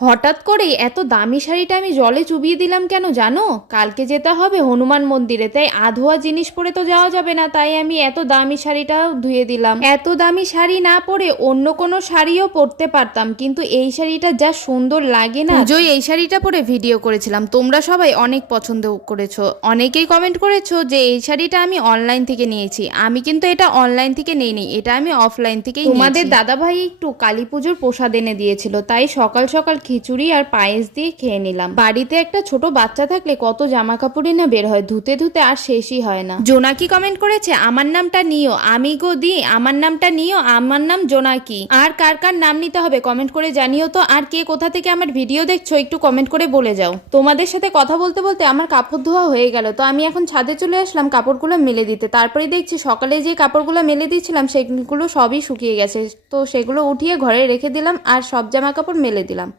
হঠাৎ করেই এত দামি শাড়িটা আমি জলে চুবিয়ে দিলাম কেন জানো? কালকে যেতে হবে হনুমান মন্দিরে, তাই আধোয়া জিনিস পরে তো যাওয়া যাবে না, তাই আমি এত দামি শাড়িটাও ধুয়ে দিলাম। এত দামি শাড়ি না পরে অন্য কোনো শাড়িও পরতে পারতাম, কিন্তু এই শাড়িটা যা সুন্দর লাগে না। পুজোয় এই শাড়িটা পরে ভিডিও করেছিলাম, তোমরা সবাই অনেক পছন্দ করেছো, অনেকেই কমেন্ট করেছো যে এই শাড়িটা আমি অনলাইন থেকে নিয়েছি। আমি কিন্তু এটা অনলাইন থেকে নিইনি, এটা আমি অফলাইন থেকেই নিয়েছি। তোমাদের দাদাভাই একটু কালী পুজোর প্রসাদ এনে দিয়েছিল, তাই সকাল সকাল খিচুড়ি আর পায়েস দিয়ে খেয়ে নিলাম। বাড়িতে একটা ছোট বাচ্চা থাকলে কত জামা কাপড়ই না বের হয়, ধুতে ধুতে আর শেষই হয় না। জোনাকি কমেন্ট করেছে, আমার নামটা নিও আমি গো দি, আমার নামটা নিও, আমার নাম জোনাকি। আর কার কার নাম নিতে হবে কমেন্ট করে জানিও তো। আর কে কোথা থেকে আমার ভিডিও দেখছো একটু কমেন্ট করে বলে যাও। তোমাদের সাথে কথা বলতে বলতে আমার কাপড় ধোয়া হয়ে গেল, তো আমি এখন ছাদে চলে আসলাম কাপড়গুলো মেলে দিতে। তারপরে দেখছি সকালে যে কাপড়গুলো মেলে দিয়েছিলাম সেগুলো সবই শুকিয়ে গেছে, তো সেগুলো উঠিয়ে ঘরে রেখে দিলাম আর সব জামা কাপড় মেলে দিলাম।